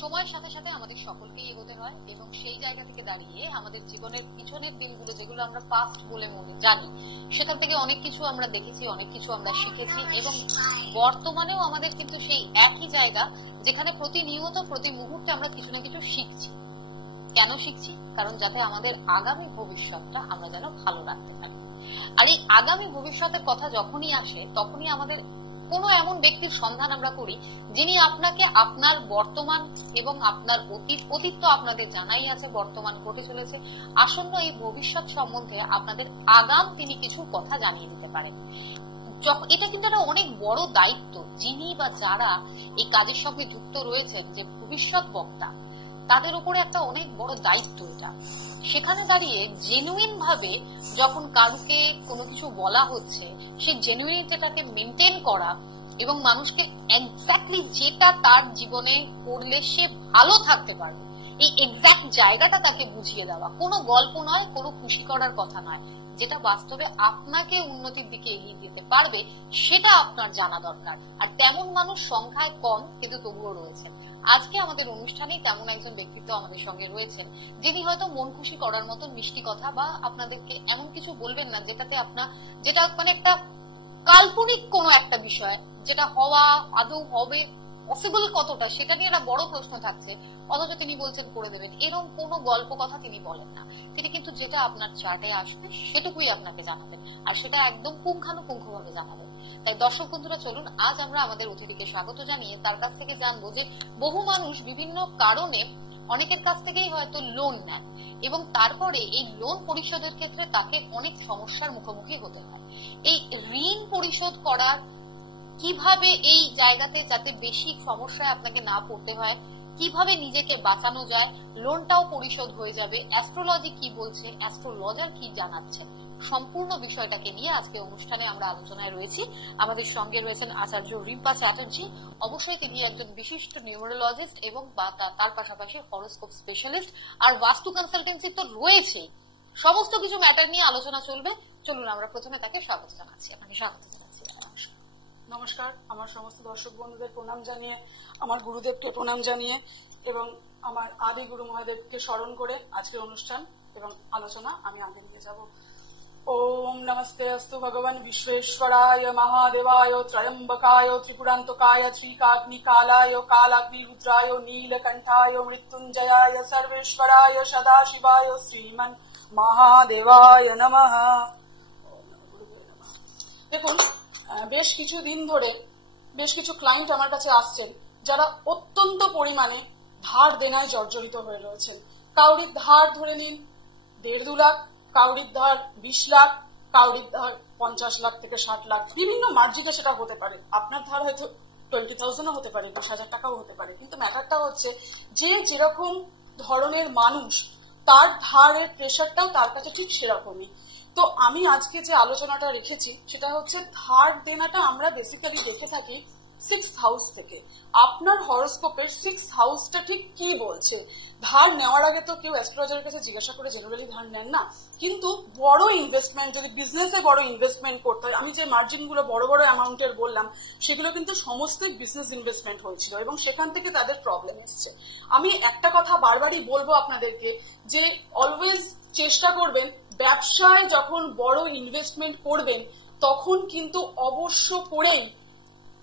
সময়ের সাথে সাথে আমাদের সকলকেই এগোতে হয় এবং সেই জায়গা থেকে দাঁড়িয়ে আমাদের জীবনের পিছনের দিনগুলো যেগুলো আমরা পাস্ট বলে মনে জানি সেখান থেকে অনেক কিছু আমরা দেখেছি, অনেক কিছু আমরা শিখেছি এবং বর্তমানেও আমাদের কিন্তু সেই একই জায়গা যেখানে প্রতিনিয়ত প্রতি মুহূর্তে আমরা কিছু না কিছু শিখছি। কেন শিখছি? কারণ যাতে আমাদের আগামী ভবিষ্যৎটা আমরা যেন ভালো রাখতে পারি। আর এই আগামী ভবিষ্যতের কথা যখনই আসে তখনই আমাদের কোনো এমন ব্যক্তির সন্ধান আমরা করি যিনি আপনাকে আপনার বর্তমান এবং আপনার অতীত তো আপনাদের জানাই আছে, বর্তমান ঘটে চলেছে, আসন্ন এই ভবিষ্যৎ সম্বন্ধে আপনাদের আগাম তিনি কিছু কথা জানিয়ে দিতে পারেন। এটা কিন্তু একটা অনেক বড় দায়িত্ব। যিনি বা যারা এই কাজের সঙ্গে যুক্ত রয়েছেন, যে ভবিষ্যৎ বক্তা, তাদের উপরে একটা অনেক বড় দায়িত্ব এটা। সেখানে দাঁড়িয়ে জেনুইন ভাবে যখন কারুকে কোনো কিছু বলা হচ্ছে, সেই জেনুইনিটিটাকে মেনটেন করা এবং মানুষকে এক্স্যাক্টলি যেটা তার জীবনে করলে সে ভালো থাকতে পারবে এই এক্স্যাক্ট জায়গাটা তাকে বুঝিয়ে দেওয়া। কোনো গল্প নয়, কোনো খুশি করার কথা নয়, যেটা বাস্তবে আপনাকে উন্নতির দিকে এগিয়ে দিতে পারবে সেটা আপনার জানা দরকার। আর তেমন মানুষ সংখ্যায় কম, কিন্তু তবুও রয়েছেন। আজকে আমাদের অনুষ্ঠানে তেমন একজন ব্যক্তিত্ব আমাদের সঙ্গে রয়েছেন যিনি হয়তো মন খুশি করার মতন মিষ্টি কথা বা আপনাদেরকে এমন কিছু বলবেন না যেটাতে যেটা মানে একটা কাল্পনিক কোনো একটা বিষয়, যেটা হওয়া আদৌ হবে পসিবল কতটা সেটা নিয়ে একটা বড় প্রশ্ন থাকছে, অথচ তিনি বলছেন করে দেবেন। এরকম কোনো গল্প কথা তিনি বলেন না। তিনি কিন্তু যেটা আপনার চার্টে আসবে সেটুকুই আপনাকে জানাবেন, আর সেটা একদম পুঙ্খানুপুঙ্খ ভাবে জানাবেন। তাই দর্শক বন্ধুরা, চলুন আজ আমরা আমাদের অতিথিকে স্বাগত জানিয়ে তার কাছ থেকে জানবো যে বহু মানুষ বিভিন্ন কারণে অনেকের কাছ থেকেই হয়তো লোন নেয় এবং তারপরে এই লোন পরিশোধের ক্ষেত্রে তাকে অনেক সমস্যার মুখোমুখি হতে হয়। এই ঋণ পরিশোধ করার কিভাবে এই জায়গাতে যাতে বেশি সমস্যায় আপনাকে না পড়তে হয়, কিভাবে নিজেকে বাঁচানো যায়, লোনটাও পরিশোধ হয়ে যাবে, অ্যাস্ট্রোলজি কি বলছে, অ্যাস্ট্রোলজার কি জানাচ্ছেন, সম্পূর্ণ বিষয়টাকে নিয়ে আজকে অনুষ্ঠানে আমরা আলোচনায় রয়েছি। আমাদের সঙ্গে রয়েছেন আচার্য রিম্পা চ্যাটার্জি। অবশ্যই তিনি একজন বিশিষ্ট নিউমেরোলজিস্ট এবং তার পাশাপাশি হরোস্কোপ স্পেশালিস্ট, আর বাস্তু কনসালটেন্সি তো রয়েছে। সমস্ত কিছু ম্যাটার নিয়ে আলোচনা চলবে। চলুন আমরা প্রথমে তাকে স্বাগত জানাচ্ছি। আপনাকে স্বাগত জানাচ্ছি। নমস্কার। আমার সমস্ত দর্শক বন্ধুদের প্রণাম জানিয়ে, আমার গুরুদেবকে প্রণাম জানিয়ে এবং আমার আদি গুরু মহাদেবকে স্মরণ করে আজকের অনুষ্ঠান এবং আলোচনা আমি আগে নিয়ে যাব। ওম নমস্তে অস্তু ভগবান বিশ্বেশ্বরায় মহাদেবায় ত্রয়ম্বকায় ত্রিপুরান্তকায় ত্রিকাগ্নিকালায় কালাগ্নিরুদ্রায় নীলকণ্ঠায় মৃত্যুঞ্জয়ায় সর্বেশ্বরায় সদাশিবায় শ্রীমন মহাদেবায় নমঃ। দেখুন, বেশ কিছুদিন ধরে বেশ কিছু ক্লায়েন্ট আমার কাছে আসছেন যারা অত্যন্ত পরিমাণে ধার দেনায় জর্জরিত হয়ে রয়েছেন। কাউরির ধার ধরে নিন 1.5-2 লাখ, কাউরির ধার 20 লাখ, কাউরির ধার 50 লাখ থেকে 60 লাখ, বিভিন্ন মার্জিনে সেটা হতে পারে। আপনার ধার হয়তো 20,000ও হতে পারে, 10,000 টাকাও হতে পারে। কিন্তু ম্যাটারটা হচ্ছে যে যেরকম ধরনের মানুষ, তার ধারের প্রেশারটাও তার কাছে ঠিক সেরকমই। তো আমি আজকে যে আলোচনাটা রেখেছি সেটা হচ্ছে ধার দেনাটা আমরা বেসিক্যালি দেখে থাকি 6th হাউস থেকে। আপনার হরোস্কোপের 6th হাউসটা ঠিক কি বলছে? ধার নেওয়ার আগে তো কেউ অ্যাস্ট্রোলজারের কাছে জিজ্ঞাসা করে জেনারেলি ধার নেন না, কিন্তু বড় ইনভেস্টমেন্ট, যদি বিজনেসে বড় ইনভেস্টমেন্ট করতে হয়, আমি যে মার্জিন গুলো বড় বড় অ্যামাউন্টের বললাম সেগুলো কিন্তু সমস্তই বিজনেস ইনভেস্টমেন্ট হয়েছিল এবং সেখান থেকে তাদের প্রবলেম এসছে। আমি একটা কথা বারবারই বলবো আপনাদেরকে যে অলওয়েজ চেষ্টা করবেন ব্যবসায় যখন বড় ইনভেস্টমেন্ট করবেন তখন কিন্তু অবশ্য করেই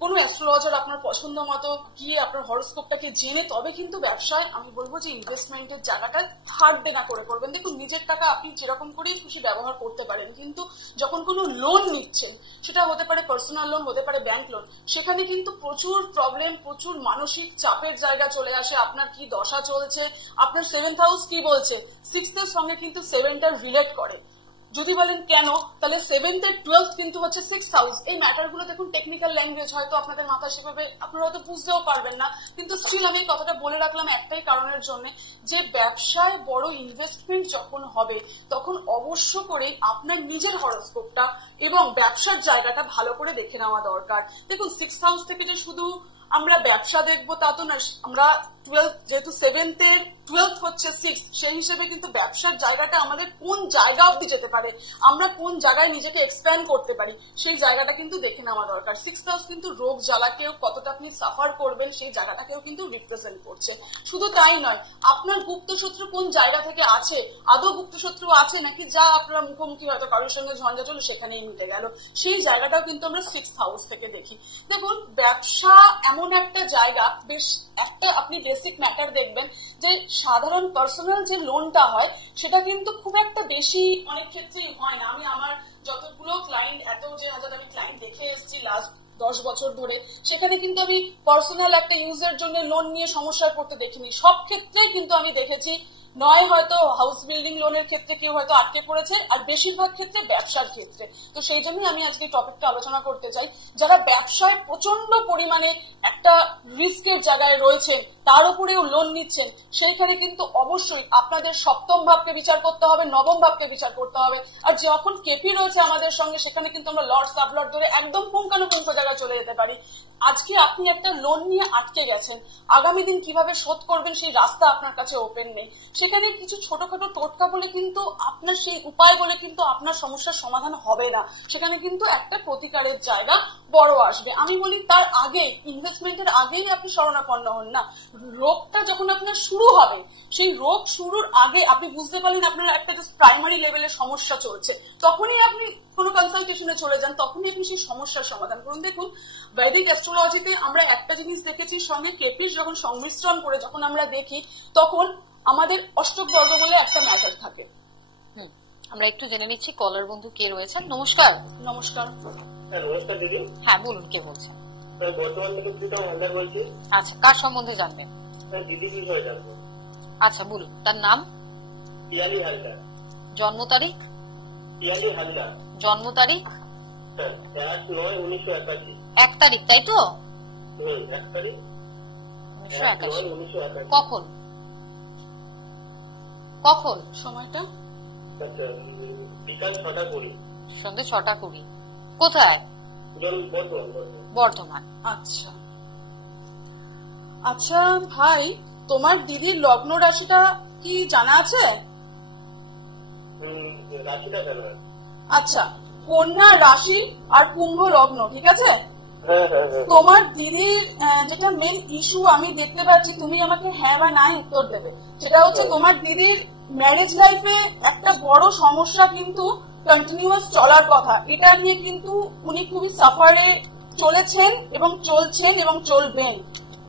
কোনো অ্যাস্ট্রোলজার আপনার পছন্দ মতো গিয়ে আপনার হরোস্কোপটাকে জেনে তবে কিন্তু ব্যবসায় আমি বলবো যে ইনভেস্টমেন্টের জায়গাটা ধার দেনা করে করবেন। দেখুন, নিজের টাকা আপনি যেরকম করেই খুশি ব্যবহার করতে পারেন, কিন্তু যখন কোনো লোন নিচ্ছেন, সেটা হতে পারে পার্সোনাল লোন, হতে পারে ব্যাংক লোন, সেখানে কিন্তু প্রচুর প্রবলেম, প্রচুর মানসিক চাপের জায়গা চলে আসে। আপনার কি দশা চলছে, আপনার 7th হাউস কি বলছে, 6th এর সঙ্গে কিন্তু 7টা রিলেট করে। যদি বলেন কেন, তাহলে 7th এর 12th কিন্তু হচ্ছে 6th হাউস। এই ম্যাটারগুলো দেখুন টেকনিক্যাল ল্যাঙ্গুয়েজ, হয়তো আপনাদের মাথায় সেভাবে আপনারা হয়তো বুঝতেও পারবেন না, কিন্তু স্টিল আমি কথাটা বলে রাখলাম একটাই কারণের জন্য, যে ব্যবসায় বড় ইনভেস্টমেন্ট যখন হবে তখন অবশ্য করে আপনার নিজের হরোস্কোপটা এবং ব্যবসার জায়গাটা ভালো করে দেখে নেওয়া দরকার। দেখুন, 6th হাউস থেকে যে শুধু আমরা ব্যবসা দেখবো তা তো না, আমরা 12 যেহেতু 7th এর 12th হচ্ছে 6, সেই হিসেবে কিন্তু ব্যবসার জায়গাটা আমাদের কোন জায়গা অব্দি যেতে পারে, আমরা কোন জায়গায় নিজেকে এক্সপ্যান্ড করতে পারি, সেই জায়গাটা কিন্তু দেখে নেওয়া দরকার। 6th হাউস কিন্তু রোগ জ্বালাকেও কতটা আপনি সাফার করবেন সেই জায়গাটাকেও কিন্তু রিপ্রেজেন্ট করছে। শুধু তাই নয়, আপনার গুপ্তশত্রু কোন জায়গা থেকে আছে, আদৌ গুপ্তশত্রু আছে নাকি যা আপনার মুখোমুখি হয়তো কারোর সঙ্গে ঝঞ্ঝা চলো সেখানেই মিটে গেল, সেই জায়গাটাও কিন্তু আমরা 6th হাউস থেকে দেখি। দেখুন, ব্যবসা এমন একটা জায়গা, বেশ একটা আপনি বেসিক ম্যাটার দেখবেন যে সাধারণ পার্সোনাল যে লোনটা হয় সেটা কিন্তু খুব একটা বেশি অনেক ক্ষেত্রেই হয় না। আমি আমার যতগুলো ক্লায়েন্ট, এত যে হাজার আমি ক্লায়েন্ট দেখে এসেছি লাস্ট 10 বছর ধরে, সেখানে কিন্তু আমি পার্সোনাল একটা ইউজের জন্য লোন নিয়ে সমস্যায় পড়তে দেখিনি। সব ক্ষেত্রেই কিন্তু আমি দেখেছি নয় হয়তো হাউস বিল্ডিং লোনের ক্ষেত্রে কেউ হয়তো আটকে পড়েছে, আর বেশিরভাগ ক্ষেত্রে ব্যবসার ক্ষেত্রে। তো সেই জন্যই আমি আজকে টপিকটা আলোচনা করতে চাই। যারা ব্যবসায় প্রচন্ড পরিমাণে একটা রিস্কের জায়গায় রয়েছেন, তার উপরেও লোন নিচ্ছেন, সেইখানে কিন্তু অবশ্যই আপনাদের সপ্তম ভাবকে বিচার করতে হবে, নবম ভাবকে বিচার করতে হবে। আর যখন কেপি রয়েছে আমাদের সঙ্গে, সেখানে কিন্তু আমরা লর্ড সাব লর্ড ধরে একদম পুঙ্খানুপুঙ্খ জায়গায় চলে যেতে পারি। আজকে আপনি একটা লোন নিয়ে আটকে গেছেন, আগামী দিন কিভাবে শোধ করবেন সেই রাস্তা আপনার কাছে ওপেন নেই। সেখানে কিছু ছোটখাটো টোটকা বলে কিন্তু আপনার সেই উপায় বলে কিন্তু আপনার সমস্যার সমাধান হবে না, সেখানে কিন্তু একটা প্রতিকারের জায়গা বড় আসবে। আমি বলি তার আগে, ইনভেস্টমেন্টের আগেই আপনি শরণাপন্ন হন না। রোগটা যখন আপনার শুরু হবে, সেই রোগ শুরুর আগে আপনি বুঝতে পারলেন আপনার একটা প্রাইমারি লেভেলের সমস্যা চলছে, তখনই আপনি কোনো কনসালটেশনে চলে যান, তখনই আপনি সেই সমস্যার সমাধান করুন। দেখুন, বৈদিক অ্যাস্ট্রোলজিতে আমরা একটা জিনিস দেখেছি, সঙ্গে কেপির যখন সংমিশ্রণ করে যখন আমরা দেখি, তখন আমাদের অষ্টক বর্গ বলে একটা ম্যাটার থাকে। আমরা একটু জেনে নিচ্ছি কলার বন্ধু কে রয়েছেন। নমস্কার। নমস্কার। নমস্কার দিদি। হ্যাঁ, বলুন, কে বলছেন? বর্তমান থেকে প্রীতম হালদার বলছি। আচ্ছা, কার সম্বন্ধে জানবেন? দিদি বিষয় জানবো। আচ্ছা, বলুন। তার নাম? পিয়ালি হালদার। জন্ম তারিখ? পিয়ালি হালদার। জন্ম তারিখ? 1/9/1981। 1 তারিখ, তাই তো? 1 তারিখ 1981। কখন কখন সময়টা? আচ্ছা, বিকাল 6টা 20। সন্ধ্যে 6টা 20। কোথায়? বর্ধমান। আচ্ছা আচ্ছা ভাই, তোমার দিদির লগ্ন রাশিটা কি জানা আছে? রাশিটা জানা আছে। আচ্ছা, কন্যা রাশি আর কুম্ভ লগ্ন, ঠিক আছে? তোমার দিদির যেটা মেন ইস্যু আমি দেখতে পাচ্ছি, তুমি আমাকে হ্যাঁ বা না উত্তর দেবে, সেটা হচ্ছে তোমার দিদির ম্যারেজ লাইফে একটা বড় সমস্যা কিন্তু কন্টিনিউয়াস চলার কথা। এটা নিয়ে কিন্তু উনি খুবই সাফারে চলেছেন এবং চলছেন এবং চলবেন।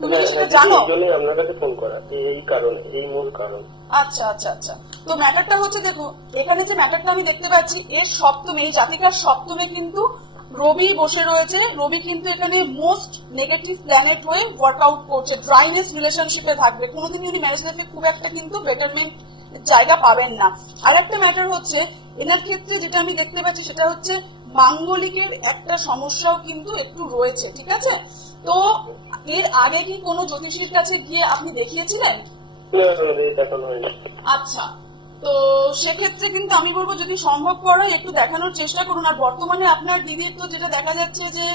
তুমি কি সেটা জানো? আপনার কাছে ফোন করা এই কারণে, এই মূল কারণ। আচ্ছা আচ্ছা আচ্ছা, তো ম্যাটারটা হচ্ছে, দেখো এখানে যে ম্যাটারটা আমি দেখতে পাচ্ছি, এর সপ্তমে, এই জাতিকার সপ্তমে কিন্তু রবি বসে রয়েছে। রবি কিন্তু এখানে মোস্ট নেগেটিভ প্ল্যানেট হয়ে ওয়ার্কআউট করছে, ড্রাইনেস রিলেশনশিপে থাকবে। কোনোদিনই উনি ম্যারেজ লাইফে খুব একটা কিন্তু বেটারমেন্ট জায়গা পাবেন না। আর একটা ম্যাটার হচ্ছে, এনার ক্ষেত্রে যেটা আমি দেখতে পাচ্ছি সেটা হচ্ছে মাঙ্গলিকের একটা সমস্যাও কিন্তু একটু রয়েছে, ঠিক আছে? তো এর আগে কি কোনো জ্যোতিষীর কাছে গিয়ে আপনি দেখিয়েছিলেন? আচ্ছা, তো সেক্ষেত্রে কিন্তু আমি বলবো যদি সম্ভব করে একটু দেখানোর চেষ্টা করুন। আর বর্তমানে আপনার দিদির তো যেটা দেখা যাচ্ছে যে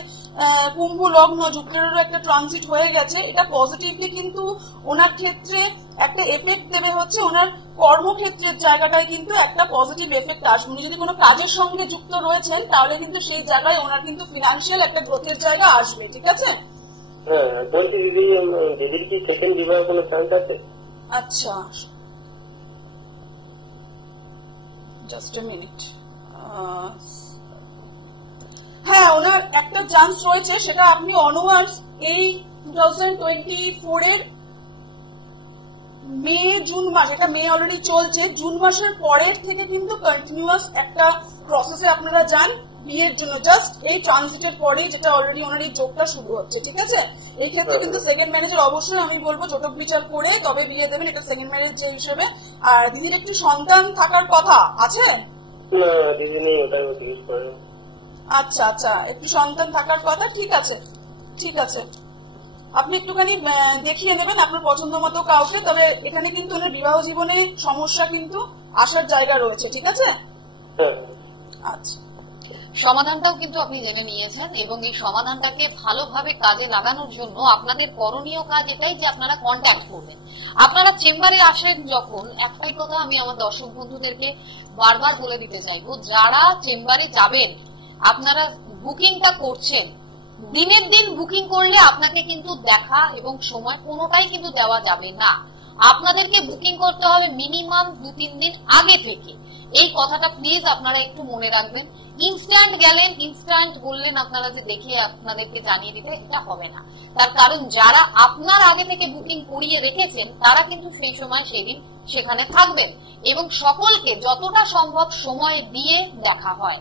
কুম্ভ লগ্ন, জুপিটারেরও একটা ট্রানজিট হয়ে গেছে, এটা পজিটিভলি কিন্তু ওনার ক্ষেত্রে একটা এফেক্ট দেবে, হচ্ছে ওনার কর্মক্ষেত্রের জায়গাটায় কিন্তু একটা পজিটিভ এফেক্ট আসবে। উনি যদি কোনো কাজের সঙ্গে যুক্ত রয়েছেন তাহলে কিন্তু সেই জায়গায় ওনার কিন্তু ফিনান্সিয়াল একটা গ্রোথের জায়গা আসবে, ঠিক আছে? হ্যাঁ, বলছি দিদির কি সেকেন্ড বিবাহ কোনো চান্স আছে? আচ্ছা, জাস্ট এ মিনিট। হ্যাঁ, ওনার একটা চান্স রয়েছে, সেটা আপনি অনওয়ার্ডস এই 2024 এর মে জুন মাস, এটা মে অলরেডি চলছে, জুন মাসের পরের থেকে কিন্তু কন্টিনিউয়াস একটা প্রসেসে আপনারা যান বিয়ের জন্য, জাস্ট এই ট্রানজিটের পরেই, যেটা অলরেডি ওনার এই যোগটা শুরু হচ্ছে, ঠিক আছে? এই ক্ষেত্রে কিন্তু সেকেন্ড ম্যারেজের অবশ্যই আমি বলবো জটক বিচার করে তবে বিয়ে দেবেন, এটা সেকেন্ড ম্যারেজ যে হিসেবে। আর দিদির একটি সন্তান থাকার কথা আছে? আচ্ছা আচ্ছা, একটু সন্তান থাকার কথা, ঠিক আছে ঠিক আছে, আপনি একটুখানি দেখিয়ে নেবেন আপনার পছন্দ মতো কাউকে। তবে এখানে কিন্তু ওনার বিবাহ জীবনে সমস্যা কিন্তু আসার জায়গা রয়েছে, ঠিক আছে? আচ্ছা, সমাধানটাও কিন্তু আপনি জেনে নিয়েছেন এবং এই সমাধানটাকে ভালোভাবে কাজে লাগানোর জন্য আপনাদের করণীয় কাজ এটাই যে আপনারা কন্ট্যাক্ট করবেন। আপনারা চেম্বারে আসেন যখন, একটাই কথা আমি আমার দর্শক বন্ধুদেরকে বারবার বলে দিতে চাইবো, যারা চেম্বারে যাবেন আপনারা বুকিংটা করছেন, দিনের দিন বুকিং করলে আপনাকে কিন্তু দেখা এবং সময় কোনোটাই কিন্তু দেওয়া যাবে না। আপনাদেরকে বুকিং করতে হবে মিনিমাম 2-3 দিন আগে থেকে। এই কথাটা প্লিজ আপনারা একটু মনে রাখবেন। ইনস্ট্যান্ট গেলেন, ইনস্ট্যান্ট বললেন আপনারা যে দেখে আপনাদেরকে জানিয়ে দিতে, এটা হবে না। তার কারণ যারা আপনার আগে থেকে বুকিং করিয়ে রেখেছেন তারা কিন্তু সেই সময় সেদিন সেখানে থাকবেন এবং সকলকে যতটা সম্ভব সময় দিয়ে দেখা হয়।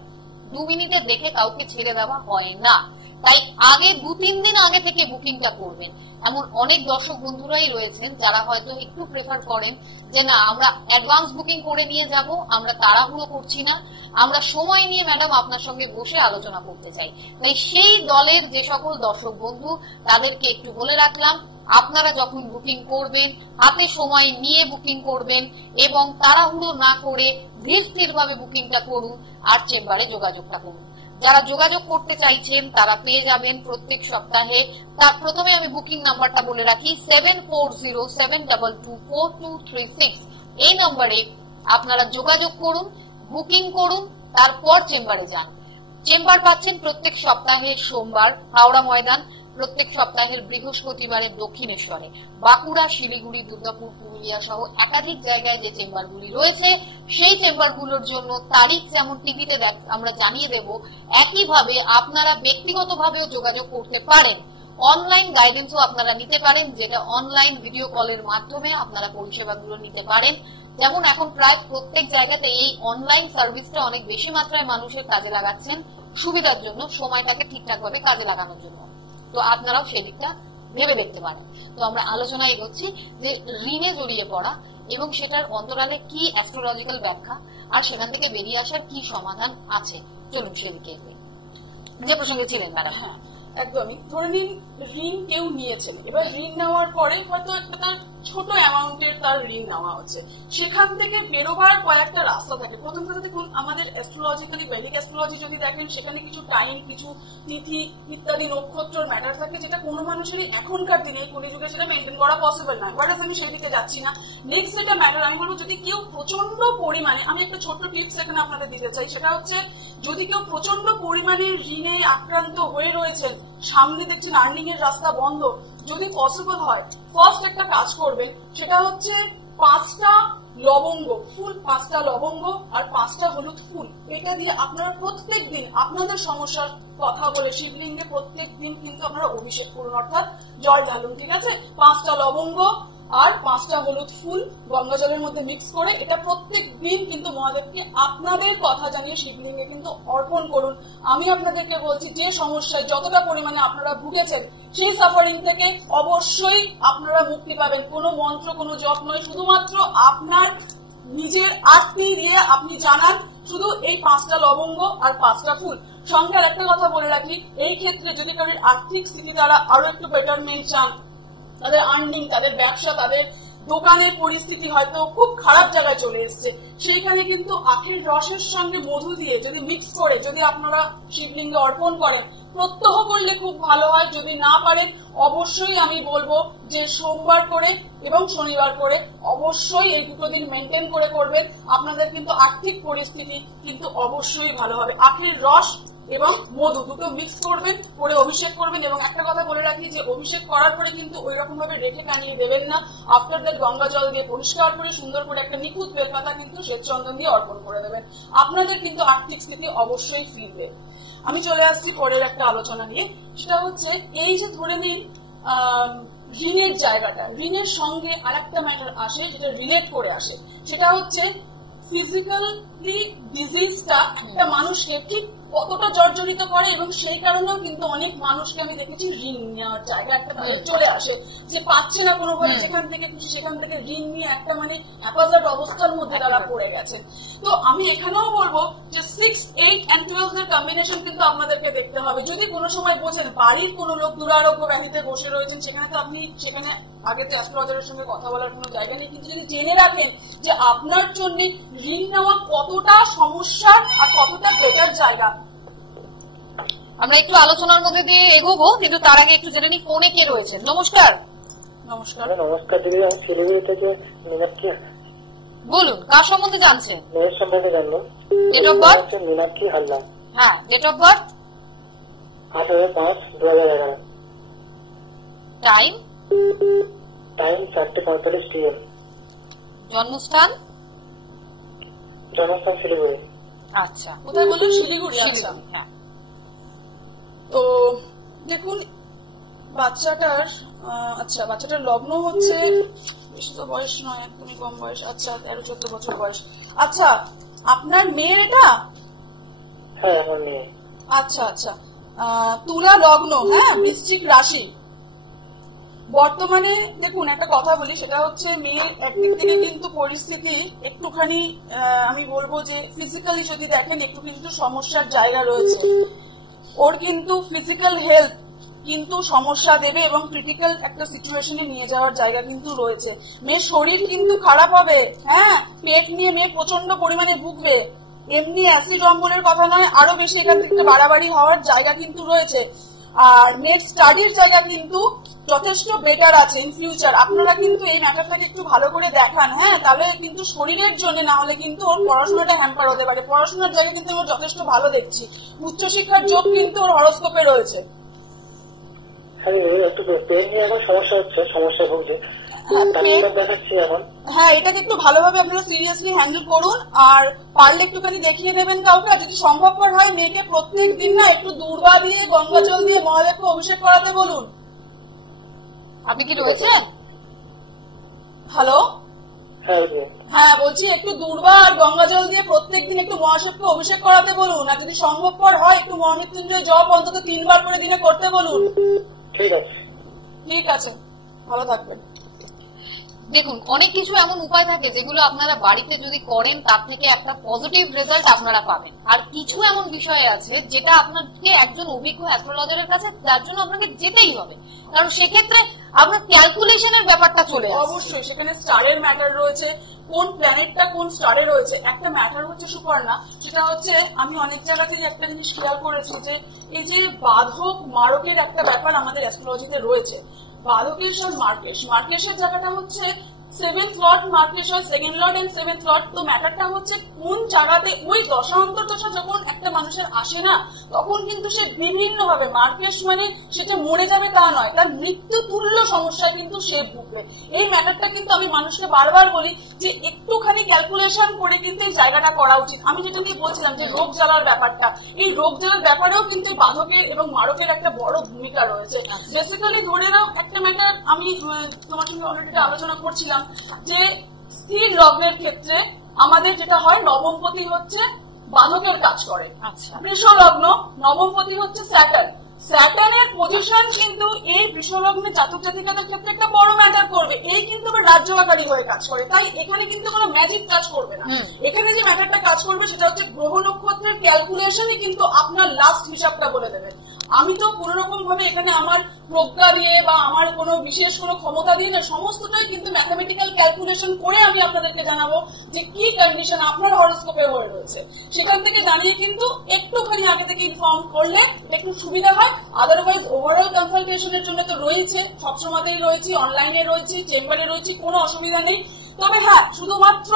2 মিনিটে দেখে কাউকে ছেড়ে দেওয়া হয় না। তাই আগে 2-3 দিন আগে থেকে বুকিংটা করবেন। এমন অনেক দর্শক বন্ধুরাই রয়েছেন যারা হয়তো একটু প্রেফার করেন যে না আমরা অ্যাডভান্স বুকিং করে নিয়ে যাব, আমরা তাড়াহুড়ো করছি না, আমরা সময় নিয়ে ম্যাডাম আপনার সঙ্গে বসে আলোচনা করতে চাই। তাই সেই দলের যে সকল দর্শক বন্ধু তাদেরকে একটু বলে রাখলাম, আপনারা যখন বুকিং করবেন হাতে সময় নিয়ে বুকিং করবেন এবং তাড়াহুড়ো না করে ধীর ভাবে বুকিংটা করুন আর চেম্বারে যোগাযোগটা করুন। যারা যোগাযোগ করতে চাইছেন তারা পেয়ে যাবেন প্রত্যেক সপ্তাহে। তার প্রথমে আমি বুকিং নাম্বারটা বলে রাখি, 7407224236। এই নম্বরে আপনারা যোগাযোগ করুন, বুকিং করুন, তারপর চেম্বারে যান। চেম্বার পাচ্ছেন প্রত্যেক সপ্তাহের সোমবার হাওড়া ময়দান, প্রত্যেক সপ্তাহের বৃহস্পতিবারে দক্ষিণেশ্বরে, বাঁকুড়া, শিলিগুড়ি, দুর্গাপুর, পুরুলিয়া সহ একাধিক জায়গায় যে চেম্বারগুলি রয়েছে সেই চেম্বারগুলোর জন্য তারিখ যেমন টিভিতে আমরা জানিয়ে দেব, একইভাবে আপনারা ব্যক্তিগতভাবেও যোগাযোগ করতে পারেন। অনলাইন গাইডেন্সও আপনারা নিতে পারেন, যেটা অনলাইন ভিডিও কলের মাধ্যমে আপনারা পরিষেবাগুলো নিতে পারেন। যেমন এখন প্রায় প্রত্যেক জায়গাতে এই অনলাইন সার্ভিসটা অনেক বেশি মাত্রায় মানুষের কাজে লাগাচ্ছেন সুবিধার জন্য, সময়টাকে ঠিকঠাক ভাবে কাজে লাগানোর জন্য। তো আপনারাও সেই দিকটা ভেবে দেখতে পারেন। তো আমরা আলোচনায় এগোচ্ছি যে ঋণে জড়িয়ে পড়া এবং সেটার অন্তরালে কি অ্যাস্ট্রোলজিক্যাল ব্যাখ্যা আর সেখান থেকে বেরিয়ে আসার কি সমাধান আছে। চলুন সেদিকে যে প্রসঙ্গে ছিলেন ম্যাডাম। হ্যাঁ, একদমই। ধরে নিন ঋণ কেউ নিয়েছেন, এবার ঋণ নেওয়ার পরে হয়তো একটা তার ছোট অ্যামাউন্টের তার ঋণ নেওয়া হচ্ছে, সেখান থেকে বেরোবার কয়েকটা রাস্তা থাকে। প্রথম কথা দেখুন, আমাদের অ্যাস্ট্রোলজিক্যালি বৈদিক অ্যাস্ট্রোলজি যদি দেখেন সেখানে কিছু টাইম, কিছু তিথি ইত্যাদি নক্ষত্র ম্যাটার থাকে, যেটা কোনো মানুষেরই এখনকার দিনে কোনো যুগে সেটা মেনটেন করা পসিবল নয়। বাট আমি সেই দিকে যাচ্ছি না। নেক্সট যেটা ম্যাটার আমি বলবো, যদি কেউ প্রচন্ড পরিমাণে, আমি একটা ছোট্ট টিপস এখানে আপনাদের দিতে চাই, সেটা হচ্ছে যদি কেউ প্রচন্ড পরিমাণে ঋণে আক্রান্ত হয়ে রয়েছেন, সামনে দেখছেন আর্নিং এর রাস্তা বন্ধ, যদি পসিবল হয় ফার্স্ট একটা কাজ করবেন, সেটা হচ্ছে 5টা লবঙ্গ ফুল, 5টা লবঙ্গ আর 5টা হলুদ ফুল, এটা দিয়ে আপনারা প্রত্যেক দিন আপনাদের সমস্যার কথা বলে শিবলিঙ্গে প্রত্যেক দিন কিন্তু আপনারা অভিষেক করুন, অর্থাৎ জল ঢালুন। ঠিক আছে, 5টা লবঙ্গ আর 5টা হলুদ ফুল গঙ্গা জলের মধ্যে মিক্স করে এটা প্রত্যেক দিন কিন্তু মহাদেবকে আপনাদের কথা জানিয়ে শিবলিঙ্গে কিন্তু অর্পণ করুন। আমি আপনাদেরকে বলছি, যে সমস্যায় যতটা পরিমাণে আপনারা ভুগেছেন সেই সাফারিং থেকে অবশ্যই আপনারা মুক্তি পাবেন। কোনো মন্ত্র, কোনো জপ নয়, শুধুমাত্র আপনার নিজের আত্মি দিয়ে আপনি জানান শুধু এই 5টা লবঙ্গ আর 5টা ফুল। সঙ্গে আর একটা কথা বলে রাখি, এই ক্ষেত্রে যদি কারোর আর্থিক স্থিতি দ্বারা আরো একটু বেটারমেন্ট চান, তাদের আর্নিং, তাদের ব্যবসা, তাদের দোকানের পরিস্থিতি হয়তো খুব খারাপ জায়গায় চলে এসছে, সেইখানে কিন্তু আখের রসের সঙ্গে মধু দিয়ে যদি মিক্স করে যদি আপনারা শিবলিঙ্গে অর্পণ করেন, প্রত্যহ করলে খুব ভালো হয়। যদি না পারেন অবশ্যই আমি বলবো যে সোমবার করে এবং শনিবার করে অবশ্যই এই দুটো দিন মেনটেন করে করবেন, আপনাদের কিন্তু আর্থিক পরিস্থিতি কিন্তু অবশ্যই ভালো হবে। আখের রস এবং মধু দুটো মিক্স করবেন, করে অভিষেক করবেন। এবং একটা কথা বলে রাখি যে অভিষেক করার পরে কিন্তু ওই রকম ভাবে রেখে টানিয়ে দেবেন না, আফটার দ্যাট গঙ্গা জল দিয়ে পরিষ্কার করে সুন্দর করে একটা নিখুঁত বেলপাতা কিন্তু শ্বেত চন্দন দিয়ে অর্পণ করে দেবেন। আপনাদের কিন্তু আর্থিক স্থিতি অবশ্যই ফিরবে। আমি চলে আসছি পরের একটা আলোচনা নিয়ে, সেটা হচ্ছে এই যে ধরে নিন ঋণের জায়গাটা, ঋণের সঙ্গে আর একটা ম্যাটার আসে যেটা রিলেট করে আসে, সেটা হচ্ছে ফিজিক্যালি ডিজিজটা একটা মানুষকে ঠিক কতটা জর্জরিত করে। এবং সেই কারণেও কিন্তু অনেক মানুষকে আমি দেখেছি ঋণ নেওয়ার জায়গা একটা চলে আসে, যে পাচ্ছে না কোনোভাবে, যেখান থেকে খুশি সেখান থেকে ঋণ নিয়ে একটা মানে হ্যাপাজার্ড অবস্থার মধ্যে তারা পড়ে গেছে। তো আমি এখানেও বলবো যে 6, 8 and 12 এর কম্বিনেশন কিন্তু আপনাদেরকে দেখতে হবে। যদি কোনো সময় বোঝেন বাড়ির কোনো লোক দুরারোগ্য ব্যাধিতে বসে রয়েছেন, সেখানে তো আপনি সেখানে আগে তো অ্যাস্ট্রোলজারের সঙ্গে কথা বলার কোনো জায়গা নেই, কিন্তু যদি জেনে রাখেন যে আপনার জন্য ঋণ নেওয়া কতটা সমস্যার আর কতটা বেটার জায়গা, আমরা একটু আলোচনার মধ্যে দিয়ে এগোবো, কিন্তু তার আগে একটু জেনে নি ফোনে কে রয়েছে। নমস্কার। নমস্কার। নমস্কার দিদি, আমি শিলিগুড়ি থেকে মীনাক্ষী। বলুন, কার সম্বন্ধে জানছেন? মেয়ের সম্পর্কে জানবো। Date of birth? Meenakshi Haldar. হ্যাঁ, date of birth? 8/5/2011। Time? Time 4:45 PM। জন্মস্থান? জন্মস্থান শিলিগুড়ি। আচ্ছা, কোথায় বলুন? শিলিগুড়ি। আচ্ছা, হ্যাঁ। তো দেখুন বাচ্চাটার বাচ্চাটার লগ্ন হচ্ছে, বেশি তো বয়স নয়, একদমই কম বয়স। আচ্ছা, 13-14 বছর বয়স। আচ্ছা, আপনার মেয়ের এটা? হ্যাঁ, আমার মেয়ে। আচ্ছা আচ্ছা, তুলা লগ্ন, হ্যাঁ, বৃশ্চিক রাশি। বর্তমানে দেখুন একটা কথা বলি, সেটা হচ্ছে মেয়ের একদিক থেকে কিন্তু পরিস্থিতি একটুখানি আমি বলবো যে ফিজিক্যালি যদি দেখেন একটু কিন্তু সমস্যার জায়গা রয়েছে। ওর কিন্তু ফিজিক্যাল হেলথ কিন্তু সমস্যা দেবে এবং ক্রিটিক্যাল একটা সিচুয়েশনে নিয়ে যাওয়ার জায়গা কিন্তু রয়েছে। মেয়ের শরীর কিন্তু খারাপ হবে, হ্যাঁ, পেট নিয়ে মেয়ে প্রচন্ড পরিমাণে ভুগবে। এমনি অ্যাসিড অম্বলের কথা নয়, আরো বেশি এখান থেকে বাড়াবাড়ি হওয়ার জায়গা কিন্তু রয়েছে। আর নেক্সট স্টাডির জায়গা কিন্তু যথেষ্ট বেটার আছে ইন ফিউচার। আপনারা কিন্তু এই ম্যাটারটাকে একটু ভালো করে দেখান, হ্যাঁ, তাহলে কিন্তু শরীরের জন্য, না হলে কিন্তু ওর পড়াশোনাটা হ্যাম্পার হতে পারে। পড়াশোনার জায়গা কিন্তু ওর যথেষ্ট ভালো দেখছি, উচ্চশিক্ষার যোগ কিন্তু ওর হরস্কোপে রয়েছে। একটু পেন নিয়ে এখন সমস্যা হচ্ছে, সমস্যা ভুগছে, দেখাচ্ছি এখন। হ্যাঁ, এটাকে একটু ভালোভাবে আপনারা সিরিয়াসলি হ্যান্ডেল করুন, আর পারলে একটুখানি দেখিয়ে দেবেন কাউকে। আর যদি সম্ভবপর হয় মেয়েকে প্রত্যেক দিন না একটু দূর্বা দিয়ে গঙ্গা জল দিয়ে মহাদেবকে অভিষেক করাতে বলুন। আপনি কি রয়েছেন? হ্যালো, হ্যাঁ, হ্যাঁ, বলছি একটু দূর্বা আর গঙ্গা জল দিয়ে প্রত্যেকদিন একটু মহাদেবকে অভিষেক করাতে বলুন। আর যদি সম্ভবপর হয় একটু মহামৃত্যুঞ্জয় জপ অন্তত 3 বার করে দিনে করতে বলুন। ঠিক আছে। ঠিক আছে, ভালো থাকবেন। দেখুন, অনেক কিছু এমন উপায় থাকে যেগুলো আপনারা বাড়িতে যদি করেন তার থেকে একটা পজিটিভ রেজাল্ট আপনারা পাবেন। আর কিছু এমন বিষয় আছে যেটা আপনাকে একজন অভিজ্ঞ অ্যাস্ট্রোলজারের কাছে, যার জন্য আপনাকে যেতেই হবে, কারণ সেক্ষেত্রে আপনার ক্যালকুলেশনের ব্যাপারটা চলে আসে। অবশ্যই সেখানে স্টারের ম্যাটার রয়েছে, কোন প্ল্যানেটটা কোন স্টারে রয়েছে। একটা ম্যাটার হচ্ছে সুপর্ণা, সেটা হচ্ছে আমি অনেক জায়গাতেই একটা জিনিস খেয়াল করেছি যে এই যে বাধক মারকের একটা ব্যাপার আমাদের অ্যাস্ট্রোলজিতে রয়েছে। বাধকেশ্বর মার্কেশের জায়গাটা হচ্ছে 7th লর্ড মার্কেশ হয়, 2nd Lord and 7th Lord. তো ম্যাটারটা হচ্ছে কোন জায়গাতে ওই দশান্তর দশা যখন একটা মানুষের আসে না, তখন কিন্তু সে বিভিন্ন ভাবে, মার্কেশ মানে সেটা মরে যাবে তা নয়, তার মৃত্যু তুল্য সমস্যা কিন্তু সে ভুগবে। এই ম্যাটারটা কিন্তু আমি মানুষকে বারবার বলি যে একটুখানি ক্যালকুলেশন করে কিন্তু এই জায়গাটা করা উচিত। আমি যেটা নিয়ে বলছিলাম যে রোগ জ্বালার ব্যাপারটা, এই রোগ জ্বালার ব্যাপারেও কিন্তু বাধকের এবং মারকের একটা বড় ভূমিকা রয়েছে। বেসিক্যালি ধরে নাও একটা ম্যাটার, আমি তোমার সঙ্গে অলরেডি আলোচনা করছিলাম যে স্থির লগ্নের ক্ষেত্রে আমাদের যেটা হয়, নবমপতি হচ্ছে বাধকের কাজ করে। আচ্ছা, বৃষ লগ্ন, নবমপতি হচ্ছে স্যাটার্ন। স্যাটার্নের পজিশন কিন্তু এই বৃষ লগ্নের জাতক জাতিকাদের ক্ষেত্রে একটা বড় ম্যাটার করবে। এই কিন্তু রাজ্যবাকারী হয়ে কাজ করে, তাই এখানে কিন্তু কোনো ম্যাজিক কাজ করবে না। এখানে যে ম্যাটারটা কাজ করবে সেটা হচ্ছে গ্রহ নক্ষত্রের ক্যালকুলেশনই কিন্তু আপনার লাস্ট হিসাবটা বলে দেবে। আমি তো কোন রকম ভাবে এখানে আমার প্রজ্ঞা দিয়ে বা আমার কোনো বিশেষ কোনো ক্ষমতা দিয়ে না, সমস্তটাই কিন্তু ম্যাথামেটিক্যাল ক্যালকুলেশন করে আমি আপনাদেরকে জানাবো যে কি কন্ডিশন আপনার হরোস্কোপে হয়ে রয়েছে। সেখান থেকে দাঁড়িয়ে কিন্তু একটুখানি আগে থেকে ইনফর্ম করলে একটু সুবিধা হয়। আদারওয়াইজ ওভারঅল কনসালটেশনের জন্য তো রয়েছে, সবসময়তেই রয়েছি, অনলাইনে রয়েছি, চেম্বারে রয়েছি, কোনো অসুবিধা নেই। তবে হ্যাঁ, শুধুমাত্র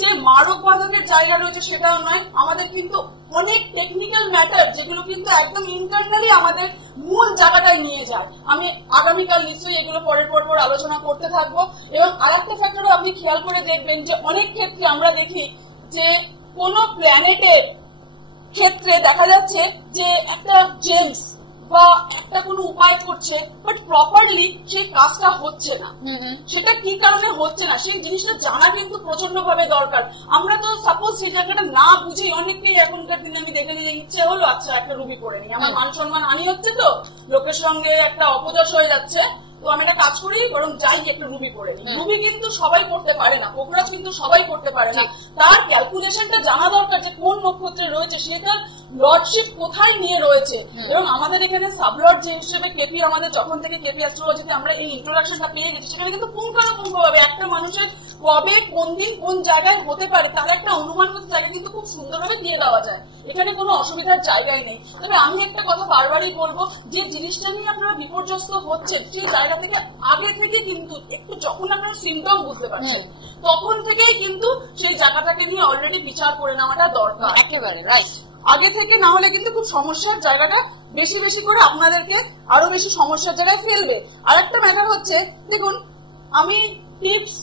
যে মারক বাধকের জায়গা রয়েছে সেটাও নয়, আমাদের কিন্তু অনেক টেকনিক্যাল ম্যাটার যেগুলো কিন্তু একদম ইন্টারনালি আমাদের মূল জায়গাটায় নিয়ে যায়। আমি আগামীকাল নিশ্চয়ই এগুলো পরের পর আলোচনা করতে থাকবো। এবং আরেকটা ফ্যাক্টরও আপনি খেয়াল করে দেখবেন যে অনেক ক্ষেত্রে আমরা দেখি যে কোনো প্ল্যানেটের ক্ষেত্রে দেখা যাচ্ছে যে একটা জেমস বা একটা কোনো উপায় করছে, বাট প্রপারলি সেই কাজটা হচ্ছে না। সেটা কি কারণে হচ্ছে না সেই জিনিসটা জানা কিন্তু প্রচন্ড ভাবে দরকার। আমরা তো সাপোজ সেই জায়গাটা না বুঝি অনেকটাই এখনকার দিনে আমি দেখে নিয়ে ইচ্ছে হলো আচ্ছা একটা রুবি করে নি, আমার মান সম্মান হানি হচ্ছে, তো লোকের সঙ্গে একটা অপযশ হয়ে যাচ্ছে, তো আমি একটা কাজ করি বরং যাই একটু রুবি করে নিই। রুবি কিন্তু সবাই করতে পারে না, পোকরাজ কিন্তু সবাই করতে পারে না। তার ক্যালকুলেশনটা জানা দরকার যে কোন নক্ষত্রে রয়েছে, সেটার লর্ডশিপ কোথায় নিয়ে রয়েছে। এবং আমাদের এখানে সাবলর্ড যে হিসেবে কেপি, আমাদের যখন থেকে কেপি অ্যাস্ট্রোলজিতে আমরা এই ইন্ট্রোডাকশনটা পেয়ে গেছি, সেখানে কিন্তু পুঙ্খানুপুঙ্খভাবে একটা মানুষের কবে কোন দিন কোন জায়গায় হতে পারে তার একটা অনুমানগত জায়গা কিন্তু খুব সুন্দরভাবে দিয়ে দেওয়া যায়, এখানে কোনো অসুবিধার জায়গায় নেই। তবে আমি একটা কথা বারবারই বলবো, যে জিনিসটা নিয়ে আপনারা বিপর্যস্ত হচ্ছে সেই জায়গা থেকে আগে থেকে কিন্তু একটু যখন আপনারা সিমটম বুঝতে পারছেন তখন থেকেই কিন্তু সেই জায়গাটাকে নিয়ে অলরেডি বিচার করে নেওয়াটা দরকার। একেবারে রাইট। আগে থেকে না হলে কিন্তু খুব সমস্যার জায়গাটা বেশি বেশি করে আপনাদেরকে আরো বেশি সমস্যার জায়গায় ফেলবে। আর একটা ম্যাটার হচ্ছে, দেখুন আমি টিপস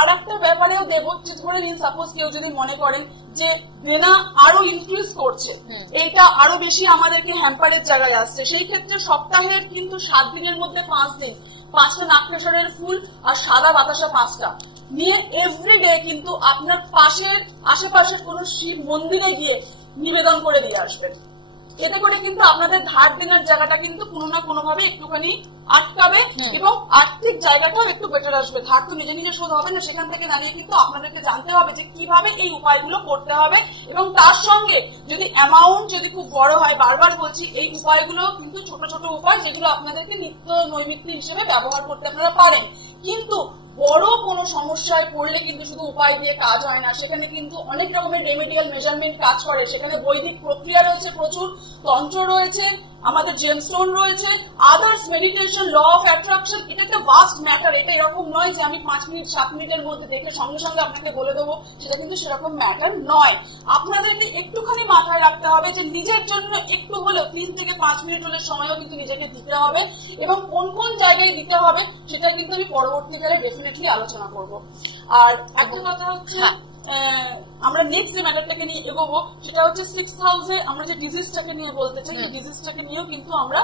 আর একটা ব্যাপারেও দেবো, ধরে নিন সাপোজ কেউ যদি মনে করেন যে দেনা আরো ইনক্রিজ করছে, এইটা আরো বেশি আমাদেরকে হ্যাম্পারের জায়গায় আসছে, সেই ক্ষেত্রে সপ্তাহের কিন্তু 7 দিনের মধ্যে 5 দিন 5টা নাগকেশরের ফুল আর সাদা বাতাসা 5টা নিয়ে এভরিডে কিন্তু আপনার পাশের আশেপাশের কোনো শিব মন্দিরে গিয়ে নিবেদন করে দিয়ে আসবেন। এতে করে কিন্তু আপনাদের ধার দেনার জায়গাটা কিন্তু কোনো না কোনো ভাবে একটুখানি আটকাবে এবং আর্থিক জায়গাটাও একটু বেটার আসবে। ধার তো নিজে নিজে শোধ হবে না, সেখান থেকে দাঁড়িয়ে কিন্তু আপনাদেরকে জানতে হবে যে কিভাবে এই উপায়গুলো করতে হবে, এবং তার সঙ্গে যদি অ্যামাউন্ট যদি খুব বড় হয়, বারবার বলছি এই উপায়গুলো কিন্তু ছোট ছোট উপায় যেগুলো আপনাদেরকে নিত্য নৈমিত্তিক হিসেবে ব্যবহার করতে আপনারা পারেন। কিন্তু বড় কোনো সমস্যায় পড়লে কিন্তু শুধু উপায় দিয়ে কাজ হয় না, সেখানে কিন্তু অনেক রকমের রেমেডিয়াল মেজারমেন্ট কাজ করে। সেখানে বৈদিক প্রক্রিয়া রয়েছে প্রচুর, তন্ত্র রয়েছে, আমাদের জেমস্টোন রয়েছে, others meditation, law of attraction. এটা একটা ভাস্ট ম্যাটার। এটা এরকম নয় যে আমি 5 মিনিট 7 মিনিটের মধ্যে দেখে সঙ্গে সঙ্গে আপনাকে বলে দেবো, সেটা কিন্তু সেরকম ম্যাটার নয়। আপনাদেরকে একটুখানি মাথায় রাখতে হবে যে নিজের জন্য একটু হলেও 3 থেকে 5 মিনিট হলে সময়ও কিন্তু নিজেকে দিতে হবে, এবং কোন কোন জায়গায় দিতে হবে সেটা কিন্তু আমি পরবর্তীকালে ডেফিনেটলি আলোচনা করব। আর একটা কথা হচ্ছে, আমরা নেক্সট যে ম্যাটারটাকে নিয়ে এগোবো সেটা হচ্ছে 6000, আমরা যে ডিজিজটাকে নিয়ে বলতে চাই, এই ডিজিজটাকে নিয়েও কিন্তু আমরা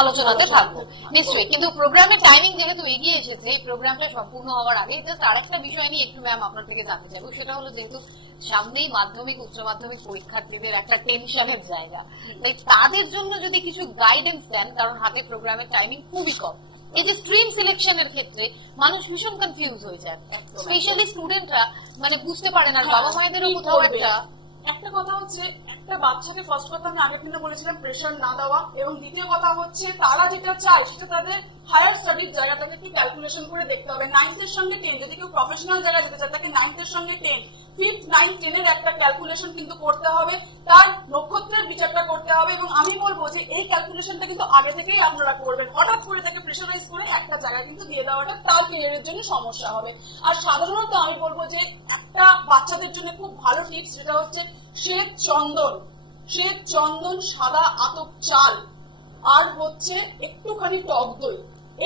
আলোচনাতে থাকবো নিশ্চয়ই। কিন্তু প্রোগ্রামের টাইমিং যেহেতু এগিয়ে এসেছে, এই প্রোগ্রামটা সম্পূর্ণ হওয়ার আগে জাস্ট আরেকটা বিষয় নিয়ে একটু ম্যাম আপনার থেকে জানতে চাইবো, সেটা হলো যেহেতু সামনেই মাধ্যমিক উচ্চ মাধ্যমিক পরীক্ষার্থীদের একটা টেনশনের জায়গা, তাই তাদের জন্য যদি কিছু গাইডেন্স দেন, কারণ হাতে প্রোগ্রামের টাইমিং খুবই কম। এই যে স্ট্রিম সিলেকশনের ক্ষেত্রে মানুষ ভীষণ কনফিউজ হয়ে যায়, স্পেশালি স্টুডেন্টরা মানে বুঝতে পারে না, বাবা মায়েদেরও কোথাও একটা কথা হচ্ছে, একটা বাচ্চাকে ফার্স্ট কথা আমি আগের দিনে বলেছিলাম প্রেশার না দেওয়া, এবং দ্বিতীয় কথা হচ্ছে তারা যেটা চায় সেটা তাদের হায়ার স্টাডির জায়গা তাদেরকে ক্যালকুলেশন করে দেখতে হবে। 9th এর সঙ্গে 10, যদি কেউ প্রফেশনাল জায়গায় যেতে চায় তাকে 9th এর সঙ্গে 10, 5th 9th 10 এর একটা ক্যালকুলেশন কিন্তু করতে হবে, তার নক্ষত্রের বিচারটা করতে হবে। এবং আমি বলবো যে এই ক্যালকুলেশনটা কিন্তু আগে থেকেই আপনারা করবেন। হঠাৎ করে তাকে প্রেশারাইজ করে একটা জায়গা কিন্তু দিয়ে দেওয়াটা তার ক্যারিয়ারের জন্য সমস্যা হবে। আর সাধারণত আমি বলবো যে একটা বাচ্চাদের জন্য খুব ভালো টিপস যেটা হচ্ছে শ্বেত চন্দন, সাদা আতপ চাল, আর হচ্ছে একটুখানি টক দই,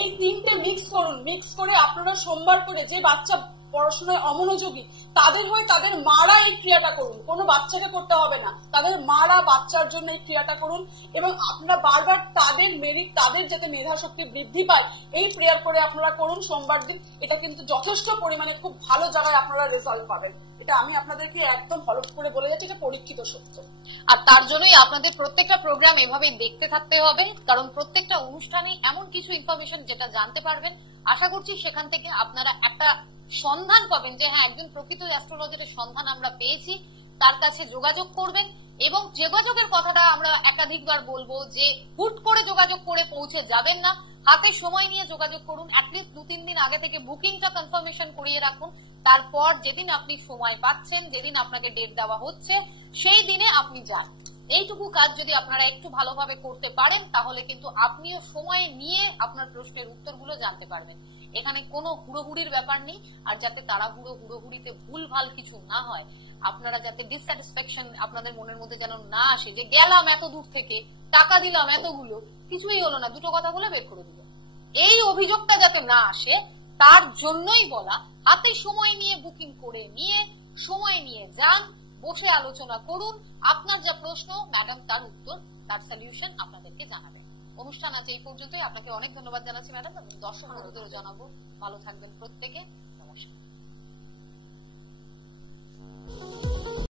এই 3টে মিক্স করুন। মিক্স করে আপনারা সোমবার করে, যে বাচ্চা পড়াশোনায় অমনোযোগী তাদের হয়ে তাদের মারা এই ক্রিয়াটা করুন, কোনো বাচ্চাকে করতে হবে না, তাদের মারা বাচ্চার জন্য এই ক্রিয়াটা করুন, এবং আপনারা বারবার তাদের মেরিট, তাদের যাতে মেধা শক্তি বৃদ্ধি পায় এই প্রেয়ার করে আপনারা করুন সোমবার দিন। এটা কিন্তু যথেষ্ট পরিমাণে খুব ভালো জায়গায় আপনারা রেজাল্ট পাবেন। এটা আমি আপনাদেরকে একদম হলফ করে বলে যাচ্ছি, এটা পরীক্ষিত সত্য। আর তার জন্যই আপনাদের প্রত্যেকটা প্রোগ্রাম এভাবে দেখতে থাকতে হবে, কারণ প্রত্যেকটা অনুষ্ঠানে এমন কিছু ইনফরমেশন যেটা জানতে পারবেন, আশা করছি সেখান থেকে আপনারা একটা সন্ধান পাবেন যে হ্যাঁ একজন প্রকৃত অ্যাস্ট্রোলজির সন্ধান আমরা পেয়েছি, তার কাছে যোগাযোগ করবেন। এবং যোগাযোগের কথাটা আমরা একাধিকবার বলবো যে হুট করে যোগাযোগ করে পৌঁছে যাবেন না, হাতে সময় নিয়ে যোগাযোগ করুন। অ্যাটলিস্ট 2-3 দিন আগে থেকে বুকিংটা কনফার্মেশন করিয়ে রাখুন, তারপর যেদিন আপনি সময় পাচ্ছেন, যেদিন আপনাকে ডেট দেওয়া হচ্ছে সেই দিনে আপনি যান। এইটুকু কাজ যদি আপনারা একটু ভালোভাবে করতে পারেন তাহলে কিন্তু আপনিও সময় নিয়ে আপনার প্রশ্নের উত্তরগুলো জানতে পারবেন। এখানে কোনো হুড়োহুড়ির ব্যাপার নেই, আর যাতে হুড়োহুড়িতে ভুলভাল কিছু না হয়, আপনারা যাতে ডিসস্যাটিসফ্যাকশন আপনাদের মনের মধ্যে যেন না আসে যে গেলাম এত দূর থেকে, টাকা দিলাম এতগুলো, কিছুই হলো না, দুটো কথা বলে বের করে দিল, এই অভিযোগটা যাতে না আসে তার জন্যই বলা, হাতে সময় নিয়ে বুকিং করে নিয়ে সময় নিয়ে যান, বসে আলোচনা করুন, আপনার যা প্রশ্ন ম্যাডাম তার উত্তর, তার সলিউশন আপনাদেরকে জানাবেন। অনুষ্ঠান আজ এই পর্যন্তই। আপনাকে অনেক ধন্যবাদ জানাচ্ছি ম্যাডাম, দর্শক বন্ধুদেরও জানাবো। ভালো থাকবেন প্রত্যেকে, নমস্কার।